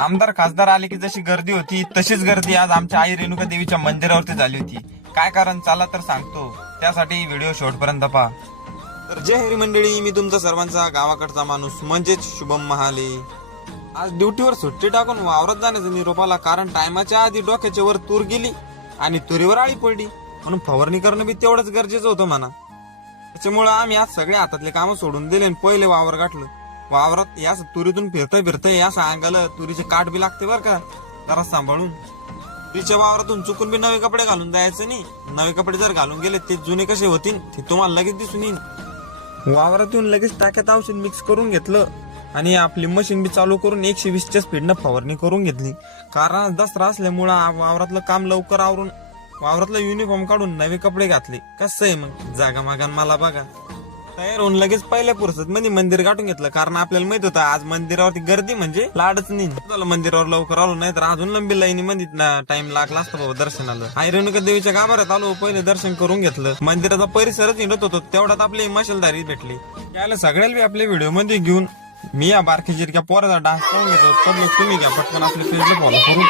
आमदार खासदार आले की जशी गर्दी होती तशीच गर्दी आज आमच्या आई रेणुका देवीच्या मंदिरावरती झाली होती. काय कारण चला तर सांगतो, त्यासाठी व्हिडिओ शेवटपर्यंत पहा. तर जय हरी मंडळी, मी तुमचा सर्वांचा गावाकडचा माणूस म्हणजेच शुभम महाले. आज ड्युटीवर सुट्टी टाकून वावरात जाण्याचा निरोप आला, कारण टायमाच्या आधी डोक्याच्या वर तूर गेली आणि तुरीवर आळी पडली, म्हणून फवारणी करणं बी तेवढंच गरजेचं होतं म्हणा. त्याच्यामुळे आम्ही आज सगळे हातातले कामं सोडून दिले आणि पहिले वावर गाठलं. वावरात यास तुरीतून फिरतय यास अंगाला तुरीचे काठ बी लागते बर का, जरा सांभाळून. तुरीच्या वावरातून चुकून बी नवे कपडे घालून जायचं नाही. नवे कपडे जर घालून गेले ते जुने कसे होतील ते तुम्हाला लगेच दिसून येईल. वावरातून लगेच टाक्यात औषध मिक्स करून घेतलं आणि आपली मशीन बी चालू करून 120च्या स्पीडनं फवारणी करून घेतली. कारण दसरा असल्यामुळं वावरातलं काम लवकर आवरून वावरातलं युनिफॉर्म काढून नवे कपडे घातले. कसं आहे मग जागा मागान मला बघा. तयार होऊन लगेच पहिल्या पुरसत मध्ये मंदिर गाठून घेतलं, कारण आपल्याला माहित होतं आज मंदिरावरती गर्दी म्हणजे लाडच नाही. झालं मंदिरावर लवकर आलो, नाही तर अजून लंबी लाईनी मध्ये टाइम लागला असतो बाबा दर्शनाला. आई रेणुका देवीच्या गाभाऱ्यात आलो, पहिले दर्शन करून घेतलं. मंदिराचा परिसरच हिंडत होतो तेवढ्यात आपली मशालदारी भेटली. त्याला सगळ्याला बी आपल्या व्हिडिओ मध्ये घेऊन मी या बारकी जिरक्या पोराचा डान्स करून घेतो. तुम्ही घ्या पटकन आपल्या पेजला फॉलो करून.